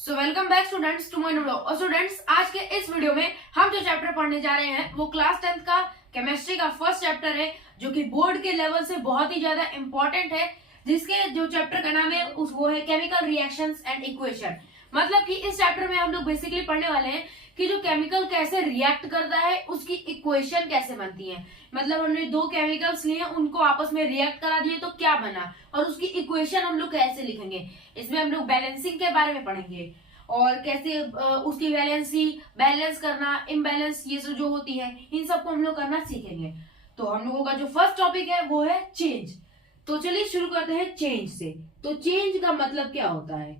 So welcome back students to my new vlog. और students, आज के इस वीडियो में हम जो चैप्टर पढ़ने जा रहे हैं वो क्लास 10th का केमिस्ट्री का फर्स्ट चैप्टर है, जो कि बोर्ड के लेवल से बहुत ही ज्यादा इंपॉर्टेंट है। जिसके जो चैप्टर का नाम है वो है केमिकल रिएक्शंस एंड इक्वेशन। मतलब कि इस चैप्टर में हम लोग बेसिकली पढ़ने वाले हैं कि जो केमिकल कैसे रिएक्ट करता है उसकी इक्वेशन कैसे बनती है। मतलब हमने दो केमिकल्स लिए, उनको आपस में रिएक्ट करा दिए तो क्या बना, और उसकी इक्वेशन हम लोग कैसे लिखेंगे। इसमें हम लोग बैलेंसिंग के बारे में पढ़ेंगे और कैसे उसकी वैलेंसी बैलेंस करना, इम्बैलेंस ये जो होती है, इन सबको हम लोग करना सीखेंगे। तो हम लोगों का जो फर्स्ट टॉपिक है वो है चेंज। तो चलिए शुरू करते हैं चेंज से। तो चेंज का मतलब क्या होता है?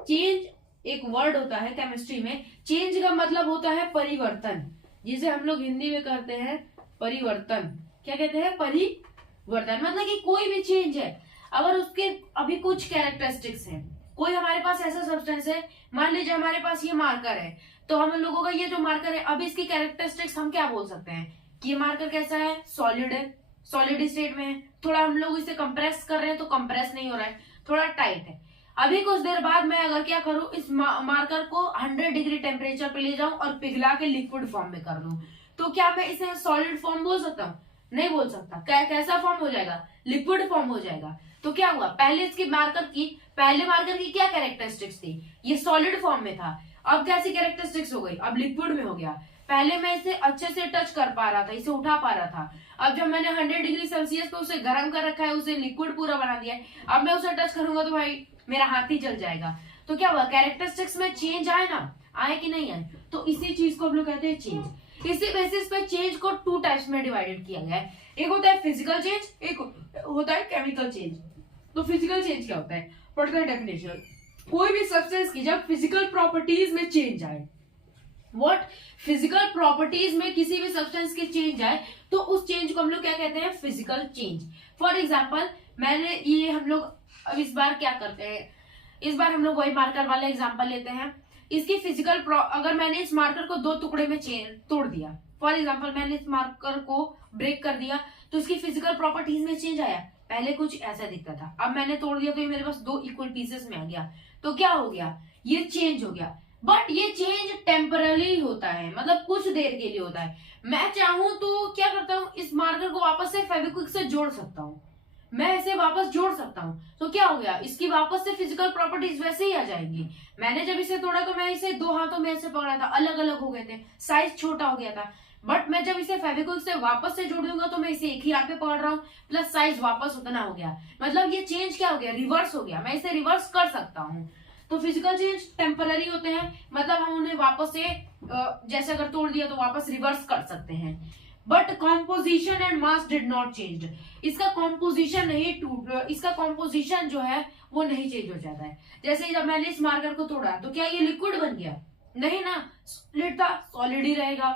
चेंज एक वर्ड होता है केमिस्ट्री में। चेंज का मतलब होता है परिवर्तन, जिसे हम लोग हिंदी में कहते हैं परिवर्तन। क्या कहते हैं? परिवर्तन। मतलब कि कोई भी चेंज है, अगर उसके अभी कुछ कैरेक्टरिस्टिक्स हैं, कोई हमारे पास ऐसा सब्सटेंस है, मान लीजिए हमारे पास ये मार्कर है, तो हम लोगों का ये जो मार्कर है, अब इसकी कैरेक्टरिस्टिक्स हम क्या बोल सकते हैं कि ये मार्कर कैसा है? सॉलिड है, सॉलिड स्टेट में है। थोड़ा हम लोग इसे कंप्रेस कर रहे हैं तो कंप्रेस नहीं हो रहा है, थोड़ा टाइट है। अभी कुछ देर बाद मैं अगर क्या करूं, इस मार्कर को 100 डिग्री टेम्परेचर पे ले जाऊं और पिघला के लिक्विड फॉर्म में कर दूं, तो क्या मैं इसे सॉलिड फॉर्म बोल सकता हूँ? नहीं बोल सकता। कैसा फॉर्म हो जाएगा? लिक्विड फॉर्म हो जाएगा। तो क्या हुआ, पहले मार्कर की क्या कैरेक्टरिस्टिक्स थी? ये सॉलिड फॉर्म में था, अब कैसी कैरेक्टरिस्टिक्स हो गई? अब लिक्विड में हो गया। पहले मैं इसे अच्छे से टच कर पा रहा था, इसे उठा पा रहा था। अब जब मैंने 100 डिग्री सेल्सियस पे उसे गर्म कर रखा है, उसे लिक्विड पूरा बना दिया है, अब मैं उसे टच करूंगा तो भाई मेरा हाथ ही जल जाएगा। तो क्या हुआ, कैरेक्टरिस्टिक्स में चेंज आए ना, आए कि नहीं आए? तो इसी चीज को हम लोग कहते हैं चेंज। इसी बेसिस पे चेंज को 2 टाइप्स में डिवाइडेड किया गया है। एक होता है फिजिकल चेंज, एक होता है केमिकल चेंज। तो फिजिकल चेंज क्या होता है? पर्टिकुलर डेफिनेशन, कोई भी सब्सटेंस की जब फिजिकल प्रॉपर्टीज में चेंज आए, व्हाट फिजिकल प्रॉपर्टीज में किसी भी सब्सटेंस की चेंज आए, तो उस चेंज को हम लोग क्या कहते हैं? Physical change. फॉर एग्जाम्पल, मैंने ये हम लोग अब इस बार क्या करते हैं, इस बार हम लोग वही मार्कर वाला एग्जाम्पल लेते हैं। इसकी फिजिकल अगर मैंने इस मार्कर को 2 टुकड़े में तोड़ दिया, फॉर एग्जाम्पल मैंने इस मार्कर को ब्रेक कर दिया, तो इसकी फिजिकल प्रॉपर्टीज में चेंज आया। पहले कुछ ऐसा दिखता था, अब मैंने तोड़ दिया तो ये मेरे पास 2 इक्वल पीसेस में आ गया। तो क्या हो गया? ये चेंज हो गया। बट ये चेंज टेम्पररी होता है, मतलब कुछ देर के लिए होता है। मैं चाहूं तो क्या करता हूँ, इस मार्कर को वापस से फेविक्विक से जोड़ सकता हूँ, मैं इसे वापस जोड़ सकता हूँ। तो क्या हो गया, इसकी वापस से फिजिकल प्रॉपर्टीज वैसे ही आ जाएंगी। मैंने जब इसे तोड़ा तो मैं इसे 2 हाथों में ऐसे पकड़ा था, अलग अलग हो गए थे, साइज छोटा हो गया था। बट मैं जब इसे फेविक्विक से वापस से जोड़ दूंगा तो मैं इसे एक ही हाथ में पकड़ रहा हूँ, प्लस साइज वापस उतना हो गया। मतलब ये चेंज क्या हो गया? रिवर्स हो गया। मैं इसे रिवर्स कर सकता हूँ। तो फिजिकल चेंज टेम्पररी होते हैं, मतलब हम उन्हें वापस से जैसे अगर तोड़ दिया तो वापस रिवर्स कर सकते हैं। But composition and mass did not change. इसका कॉम्पोजिशन नहीं इसका कॉम्पोजिशन जो है वो नहीं चेंज हो जाता है। जैसे जब मैंने इस मार्कर को तोड़ा तो क्या ये लिक्विड बन गया? नहीं ना, सॉलिड था, सॉलिड ही रहेगा।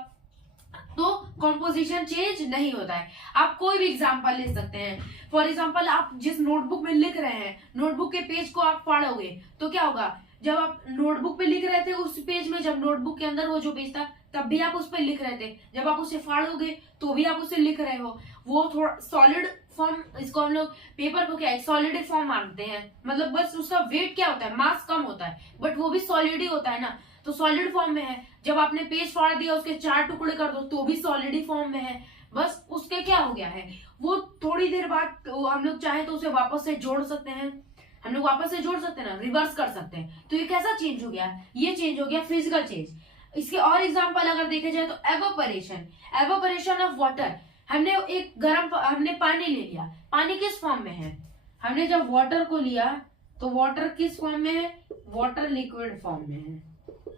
तो कॉम्पोजिशन चेंज नहीं होता है। आप कोई भी एग्जांपल ले सकते हैं। फॉर एग्जांपल, आप जिस नोटबुक में लिख रहे हैं, नोटबुक के पेज को आप फाड़ोगे तो क्या होगा? जब आप नोटबुक पे लिख रहे थे उस पेज में, जब नोटबुक के अंदर वो जो पेज था तब भी आप उस पर लिख रहे थे, जब आप उसे फाड़ोगे तो भी आप उसे लिख रहे हो। वो थोड़ा सॉलिड फॉर्म, इसको हम लोग पेपर को क्या है, सॉलिड फॉर्म मानते हैं। मतलब बस उसका वेट क्या होता है, मास कम होता है, बट वो भी सॉलिड ही होता है ना। तो सॉलिड फॉर्म में है। जब आपने पेज फाड़ दिया, उसके 4 टुकड़े कर दो तो भी सॉलिड ही फॉर्म में है। बस उसके क्या हो गया है, वो थोड़ी देर बाद हम लोग चाहे तो उसे वापस से जोड़ सकते हैं। हम लोग वापस से जोड़ सकते हैं ना, रिवर्स कर सकते हैं। तो ये कैसा चेंज हो गया? ये चेंज हो गया फिजिकल चेंज। इसके और एग्जांपल अगर देखे जाए तो एवोपरेशन, एवोपरेशन ऑफ वाटर। हमने पानी ले लिया, पानी किस फॉर्म में है? हमने जब वाटर को लिया तो वाटर किस फॉर्म में है? वाटर लिक्विड फॉर्म में है।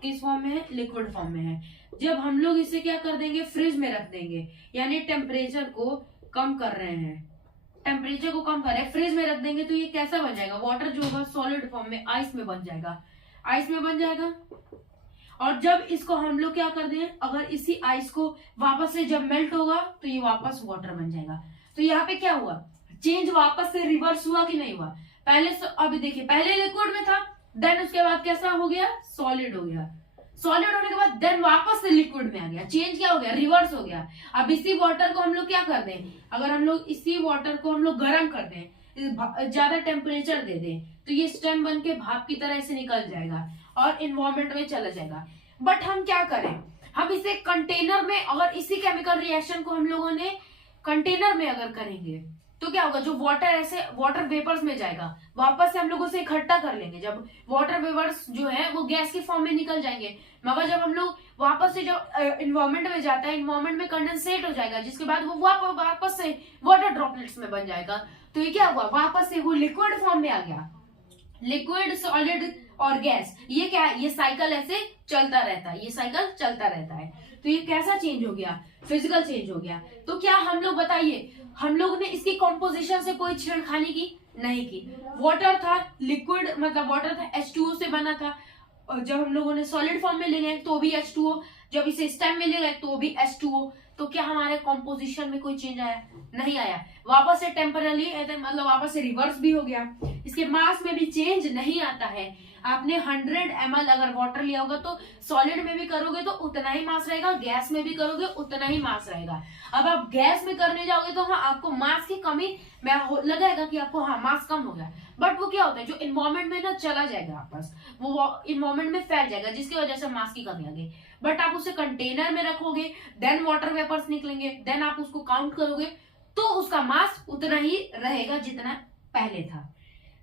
किस फॉर्म में है? लिक्विड फॉर्म में है। जब हम लोग इसे क्या कर देंगे, फ्रिज में रख देंगे, यानी टेम्परेचर को कम कर रहे हैं, टेम्परेचर को कम कर रहे हैं, फ्रिज में रख देंगे तो ये कैसा बन जाएगा? वाटर जो होगा सॉलिड फॉर्म में आइस में बन जाएगा, आइस में बन जाएगा। और जब इसको हम लोग क्या कर दें, अगर इसी आइस को वापस से जब मेल्ट होगा तो ये वापस वाटर बन जाएगा। तो यहाँ पे क्या हुआ, चेंज वापस से रिवर्स हुआ कि नहीं हुआ? पहले अभी देखिए, पहले लिक्विड में था, देन उसके बाद कैसा हो गया? सॉलिड हो गया। सॉलिड होने के बाद देन वापस से लिक्विड में आ गया। चेंज क्या हो गया? रिवर्स हो गया। अब इसी वाटर को हम लोग क्या कर दें, अगर हम लोग इसी वाटर को हम लोग गर्म कर दें, ज्यादा टेम्परेचर दे दें, तो ये स्टेम बन के भाप की तरह से निकल जाएगा और इन्वायरमेंट में चला जाएगा। बट हम क्या करें, हम इसे कंटेनर में, अगर इसी केमिकल रिएक्शन को हम लोगों ने कंटेनर में अगर करेंगे तो क्या होगा, जो वाटर ऐसे वाटर वेपर्स में जाएगा, वापस से हम लोग उसे इकट्ठा कर लेंगे। जब वाटर वेपर्स जो है वो गैस के फॉर्म में निकल जाएंगे, मगर जब हम लोग वापस से जब इन्वायरमेंट में जाता है, इन्वायरमेंट में कंडेंसेट हो जाएगा, जिसके बाद वो वापस से वाटर ड्रॉपलेट्स में बन जाएगा। तो ये क्या हुआ, वापस से वो लिक्विड फॉर्म में आ गया, लिक्विड, सॉलिड और गैस। ये क्या है, ये साइकिल ऐसे चलता रहता है, ये साइकिल चलता रहता है। तो ये कैसा चेंज हो गया, फिजिकल चेंज हो गया। तो क्या हम लोग बताइए, हम लोग ने इसकी कॉम्पोजिशन से कोई छेड़खानी की नहीं की। वाटर था, लिक्विड मतलब वाटर था, H2O से बना था, और जब हम लोगों ने सॉलिड फॉर्म में ले लिया तो भी H2O, जब इसे स्टेम में ले गए तो भी H2O। तो क्या हमारे कॉम्पोजिशन में कोई चेंज आया, नहीं आया। वापस से टेम्परली मतलब वापस से रिवर्स भी हो गया। इसके मास में भी चेंज नहीं आता है। आपने 100 ml अगर वाटर लिया होगा तो सॉलिड में भी करोगे तो उतना ही मास रहेगा, गैस में भी करोगे उतना ही मास रहेगा। अब आप गैस में करने जाओगे तो हाँ आपको मास की कमी लगेगा कि आपको हाँ मास कम हो गया, बट वो क्या होता है, जो इन्वायरमेंट में ना चला जाएगा आपस, वो इन्वायरमेंट में फैल जाएगा, जिसकी वजह से मास की कमी आ गई। बट आप उसे कंटेनर में रखोगे, देन वाटर वेपर्स निकलेंगे, देन आप उसको काउंट करोगे तो उसका मास उतना ही रहेगा जितना पहले था।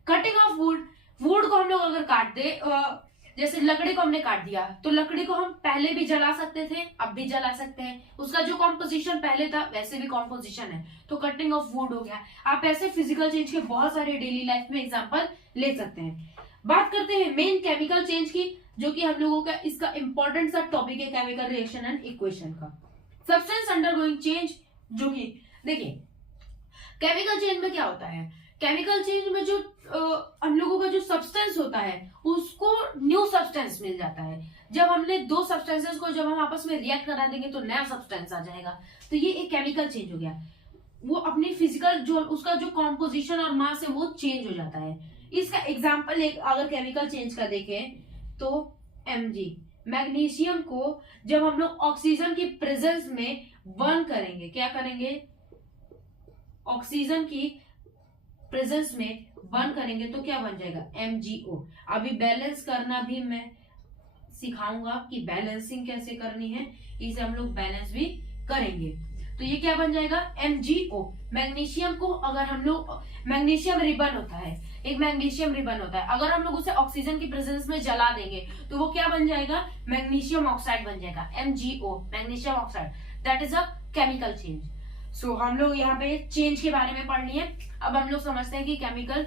कटिंग ऑफ वुड, वुड को हम लोग अगर काट दे, जैसे लकड़ी को हमने काट दिया तो लकड़ी को हम पहले भी जला सकते थे, अब भी जला सकते हैं, उसका जो कॉम्पोजिशन पहले था वैसे भी कॉम्पोजिशन है, तो कटिंग ऑफ वुड हो गया। आप ऐसे फिजिकल चेंज के बहुत सारे डेली लाइफ में एग्जांपल ले सकते हैं। बात करते हैं मेन केमिकल चेंज की, जो कि हम लोगों का इसका इंपॉर्टेंट सा टॉपिक है, केमिकल रिएक्शन एंड इक्वेशन का। सब्सटेंस अंडरगोइंग चेंज, जो कि देखिए केमिकल चेंज में क्या होता है, केमिकल चेंज में जो हम लोगों का जो सब्सटेंस होता है उसको न्यू सब्सटेंस मिल जाता है। जब हमने दो सब्सटेंसेस को जब हम आपस में रिएक्ट करा देंगे तो नया सब्सटेंस आ जाएगा, तो ये एक केमिकल चेंज हो गया। वो अपनी फिजिकल जो उसका जो कॉम्पोजिशन और मास है वो चेंज हो जाता है। इसका एग्जाम्पल एक अगर केमिकल चेंज का देखें तो Mg, मैग्नीशियम को जब हम लोग ऑक्सीजन की प्रेजेंस में बर्न करेंगे, क्या करेंगे, ऑक्सीजन की प्रेजेंस में बर्न करेंगे तो क्या बन जाएगा, MgO। अभी बैलेंस करना भी मैं सिखाऊंगा कि बैलेंसिंग कैसे करनी है, इसे हम लोग बैलेंस भी करेंगे। तो ये क्या बन जाएगा, MgO। मैग्नीशियम को अगर हम लोग, मैग्नीशियम रिबन होता है, एक मैग्नीशियम रिबन होता है, अगर हम लोग उसे ऑक्सीजन की प्रेजेंस में जला देंगे तो वो क्या बन जाएगा, मैग्नीशियम ऑक्साइड बन जाएगा, MgO, magnesium oxide. That is a chemical change. So हम लोग यहाँ पे चेंज के बारे में पढ़ लिए। अब हम लोग समझते हैं कि केमिकल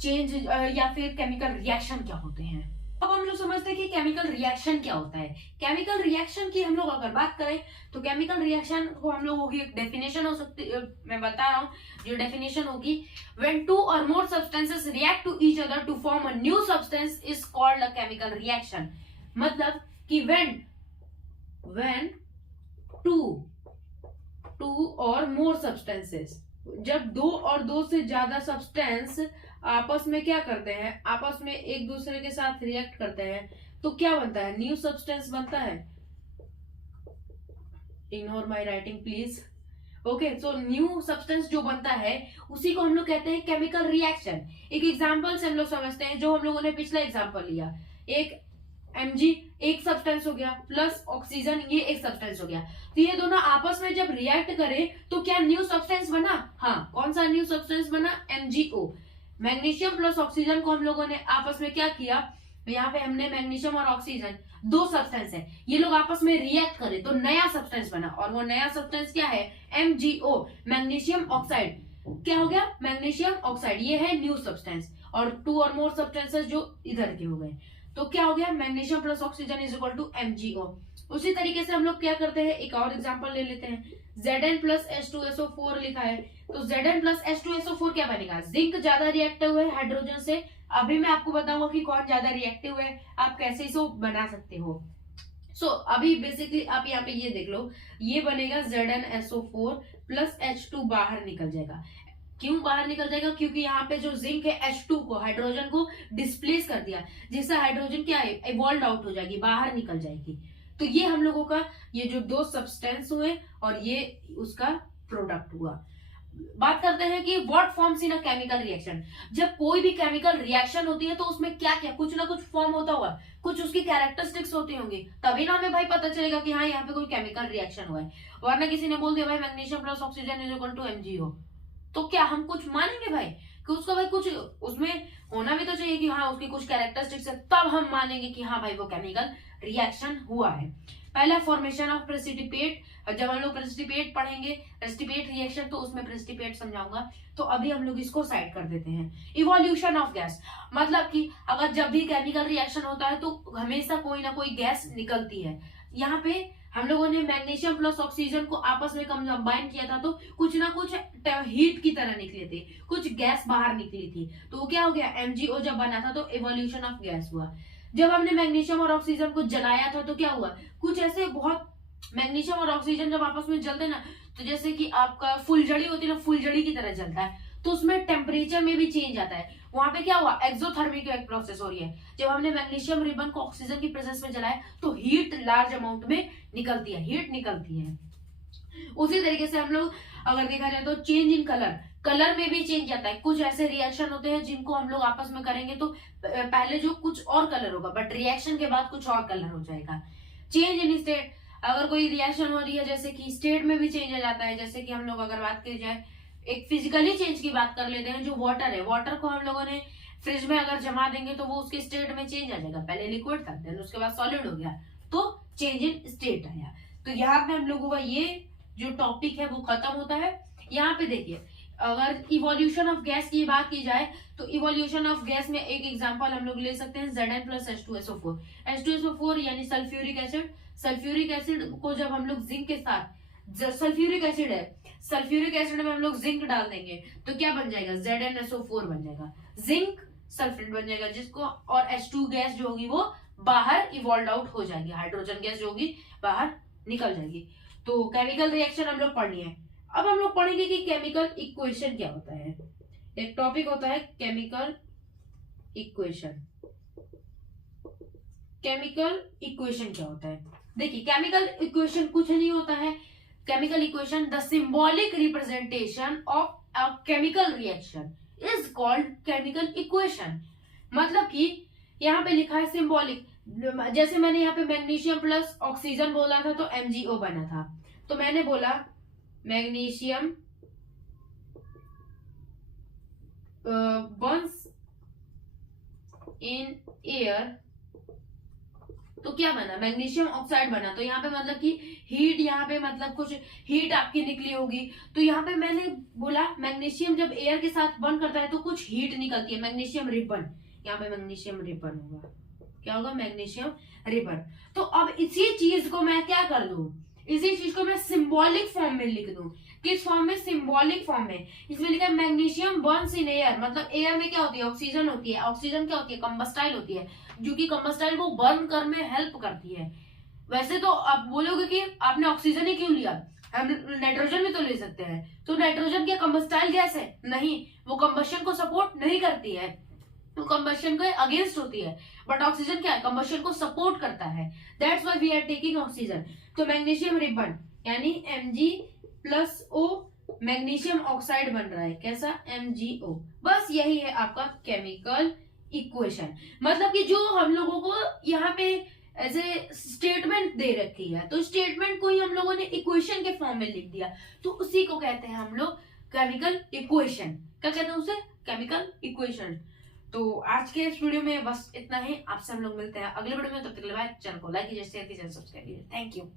चेंज या फिर केमिकल रिएक्शन क्या होते हैं। अब हम लोग समझते हैं कि केमिकल रिएक्शन क्या होता है। केमिकल रिएक्शन की हम लोग अगर बात करें तो केमिकल रिएक्शन को हम लोगों की डेफिनेशन हो सकती है, मैं बता रहा हूँ जो डेफिनेशन होगी, व्हेन टू और more substances react to each other to form a new substance is called a chemical reaction. मतलब कि व्हेन टू और मोर सब्सटेंसेस, जब दो और दो से ज्यादा सब्सटेंस आपस में क्या करते हैं, आपस में एक दूसरे के साथ रिएक्ट करते हैं तो क्या बनता है, न्यू सब्सटेंस बनता है। Ignore my writing please. Okay, so new substance जो बनता है उसी को हम लोग कहते हैं केमिकल रिएक्शन। एक एग्जांपल से हम लोग समझते हैं, जो हम लोगों ने पिछला एग्जांपल लिया, एक Mg एक सब्सटेंस हो गया प्लस ऑक्सीजन ये एक सब्सटेंस हो गया, तो ये दोनों आपस में जब रिएक्ट करें तो क्या न्यू सब्सटेंस बना, हाँ कौन सा न्यू सब्सटेंस बना, MgO। मैग्नीशियम प्लस ऑक्सीजन को हम लोगों ने आपस में क्या किया, यहाँ पे हमने मैग्नीशियम और ऑक्सीजन दो सब्सटेंस है, ये लोग आपस में रिएक्ट करे तो नया सब्सटेंस बना, और वो नया सब्सटेंस क्या है, MgO, मैग्नीशियम ऑक्साइड। क्या हो गया, मैग्नीशियम ऑक्साइड, ये है न्यू सब्सटेंस। और टू और मोर सब्सटेंसेस जो इधर के हो गए, तो क्या हो गया, magnesium plus oxygen is equal to MgO। उसी तरीके से हम लोग क्या करते हैं, एक और एग्जांपल ले लेते हैं, Zn प्लस H2SO4 लिखा है, तो Zn प्लस H2SO4 क्या बनेगा, जिंक ज्यादा रिएक्टिव है हाइड्रोजन से। अभी मैं आपको बताऊंगा कि कौन ज्यादा रिएक्टिव है, आप कैसे इसको बना सकते हो। अभी बेसिकली आप यहाँ पे ये देख लो, ये बनेगा ZnSO4 प्लस H2 बाहर निकल जाएगा। क्यों बाहर निकल जाएगा, क्योंकि यहाँ पे जो जिंक है H2 को, हाइड्रोजन को डिस्प्लेस कर दिया, जिससे हाइड्रोजन क्या है, इवॉल्व आउट हो जाएगी, बाहर निकल जाएगी। तो ये हम लोगों का ये जो दो सब्सटेंस हुए और ये उसका प्रोडक्ट हुआ। बात करते हैं कि what forms in a chemical reaction. जब कोई भी केमिकल रिएक्शन होती है तो उसमें क्या क्या कुछ ना कुछ फॉर्म होता होगा, कुछ उसकी कैरेक्टरिस्टिक्स होती होंगी, तभी ना हमें भाई पता चलेगा कि हाँ यहाँ पे कोई केमिकल रिएक्शन हुआ है। वरना किसी ने बोल दिया भाई magnesium plus oxygen is equal to MgO, तो क्या हम कुछ मानेंगे भाई कि उसका भाई कुछ उसमें होना भी तो चाहिए कि हाँ उसकी कुछ कैरेक्टरिस्टिक्स है, तब हम मानेंगे कि हाँ भाई वो केमिकल रिएक्शन हुआ है। पहला फॉर्मेशन ऑफ प्रेसिपिटेट। जब हम लोग प्रेसिपिटेट पढ़ेंगे, प्रेसिपिटेट रिएक्शन, तो उसमें प्रेसिपिटेट समझाऊंगा, तो अभी हम लोग इसको साइड कर देते हैं। इवोल्यूशन ऑफ गैस, मतलब कि अगर जब भी केमिकल रिएक्शन होता है तो हमेशा कोई ना कोई गैस निकलती है। यहाँ पे हम लोगों ने मैग्नीशियम प्लस ऑक्सीजन को आपस में कंबाइन किया था तो कुछ ना कुछ हीट की तरह निकले थे, कुछ गैस बाहर निकली थी, तो वो क्या हो गया, MgO जब बना था तो इवोल्यूशन ऑफ गैस हुआ। जब हमने मैग्नीशियम और ऑक्सीजन को जलाया था तो क्या हुआ, कुछ ऐसे बहुत, मैग्नीशियम और ऑक्सीजन जब आपस में जलते ना, तो जैसे कि आपका फुलझड़ी होती है ना, फुलझड़ी की तरह जलता है, तो उसमें टेम्परेचर में भी चेंज आता है। वहां पे क्या हुआ, एक्सोथर्मिक एक प्रोसेस हो रही है। जब हमने मैग्नीशियम रिबन को ऑक्सीजन की प्रेजेंस में जलाया तो हीट लार्ज अमाउंट में निकलती है, हीट निकलती है। उसी तरीके से हम लोग अगर देखा जाए तो चेंज इन कलर, कलर में भी चेंज आता है। कुछ ऐसे रिएक्शन होते हैं जिनको हम लोग आपस में करेंगे तो पहले जो कुछ और कलर होगा, बट रिएक्शन के बाद कुछ और कलर हो जाएगा। चेंज इन स्टेट, अगर कोई रिएक्शन हो रही है जैसे कि स्टेट में भी चेंज आ जाता है। जैसे कि हम लोग अगर बात की जाए एक फिजिकली चेंज की बात कर लेते हैं, जो वाटर है, वाटर को हम लोगों ने फ्रिज में अगर जमा देंगे तो वो उसके स्टेट में चेंज आ जाएगा। पहले लिक्विड था, देन उसके बाद सॉलिड हो गया, तो चेंज इन स्टेट आया। तो यहाँ पे हम लोगों का ये जो टॉपिक है वो खत्म होता है। यहाँ पे देखिए, अगर इवोल्यूशन ऑफ गैस की बात की जाए तो इवोल्यूशन ऑफ गैस में एक एग्जांपल हम लोग ले सकते हैं Zn प्लस H2SO4। H2SO4 यानी सल्फ्यूरिक एसिड। सल्फ्यूरिक एसिड को जब हम लोग जिंक के साथ, सल्फ्यूरिक एसिड है, सल्फ्यूरिक एसिड में हम लोग जिंक डाल देंगे तो क्या बन जाएगा, ZnSO4 बन जाएगा, जिंक सल्फेट बन जाएगा, जिसको और H2 गैस जो होगी वो बाहर इवॉल्व आउट हो जाएगी, हाइड्रोजन गैस जो होगी बाहर निकल जाएगी। तो केमिकल रिएक्शन हम लोग पढ़ लिए। अब हम लोग पढ़ेंगे कि केमिकल इक्वेशन क्या होता है। एक टॉपिक होता है केमिकल इक्वेशन। केमिकल इक्वेशन क्या होता है, देखिए केमिकल इक्वेशन कुछ नहीं होता है। Chemical equation, the symbolic representation of a chemical reaction is called chemical equation. मतलब कि यहाँ पे लिखा है सिंबॉलिक, जैसे मैंने यहाँ पे मैग्नीशियम प्लस ऑक्सीजन बोला था तो MgO बना था, तो मैंने बोला मैग्नीशियम बर्न्स इन एयर, तो क्या बना, मैग्नीशियम ऑक्साइड बना। तो यहाँ पे मतलब कि हीट, यहाँ पे मतलब कुछ हीट आपकी निकली होगी। तो यहाँ पे मैंने बोला मैग्नीशियम जब एयर के साथ बर्न करता है तो कुछ हीट निकलती है, मैग्नीशियम रिबन। यहाँ पे मैग्नीशियम रिबन होगा, क्या होगा, मैग्नीशियम रिबन। तो अब इसी चीज को मैं क्या कर दूं, इसी चीज को मैं सिंबॉलिक फॉर्म में लिख दूं। किस फॉर्म में, सिंबॉलिक फॉर्म में। इसमें लिखा है मैग्नीशियम बर्न्स इन एयर, मतलब एयर में क्या होती है, ऑक्सीजन होती है। ऑक्सीजन क्या होती है, कंबस्टाइल होती है, जो कि कंबस्टाइल को बर्न करने में हेल्प करती है। वैसे तो आप बोलोगे कि आपने ऑक्सीजन ही क्यों लिया, हम नाइट्रोजन भी तो ले सकते हैं। तो नाइट्रोजन क्या कंबस्टाइल गैस है, नहीं, वो कंबशन को सपोर्ट नहीं करती है, तो कंबशन के अगेंस्ट होती है। बट ऑक्सीजन क्या है, कंबशन को सपोर्ट करता है, that's why we are taking oxygen. तो मैग्नीशियम रिबन यानी Mg+O, मैग्नीशियम ऑक्साइड बन रहा है, कैसा, MgO। बस यही है आपका केमिकल इक्वेशन। मतलब कि जो हम लोगों को यहाँ पे ऐसे स्टेटमेंट दे रखी है, तो स्टेटमेंट को ही हम लोगों ने इक्वेशन के फॉर्म में लिख दिया, तो उसी को कहते हैं हम लोग केमिकल इक्वेशन। क्या कहते हैं उसे, केमिकल इक्वेशन। तो आज के इस वीडियो में बस इतना ही। आपसे हम लोग मिलते हैं अगले वीडियो में, तब तक के लिए बाय। चैनल को लाइक कीजिए, शेयर कीजिए, सब्सक्राइब कीजिए। Thank you.